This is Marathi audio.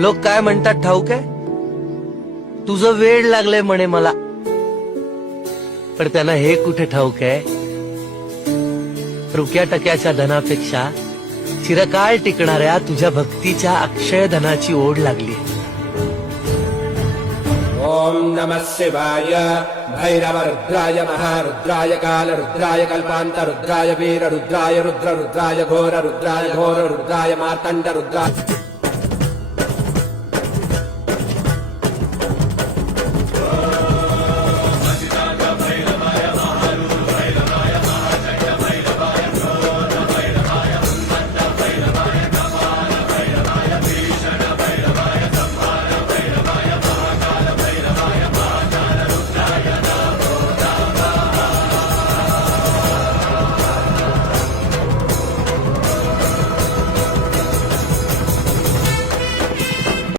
लोक काय म्हणतात ठाऊक आहे? तुझं वेड लागलंय म्हणे मला. पण त्यांना हे कुठे ठाऊक आहे, रुक्या टक्याच्या धनापेक्षा चिरकाळ टिकणाऱ्या तुझ्या भक्तीच्या अक्षय धनाची ओढ लागली. ओम नमः शिवाय. भैरव रुद्राय महारुद्राय काल रुद्राय कल्पांत रुद्राय वीर रुद्राय रुद्र रुद्राय घोर रुद्राय घोर रुद्राय मार्तंड रुद्राय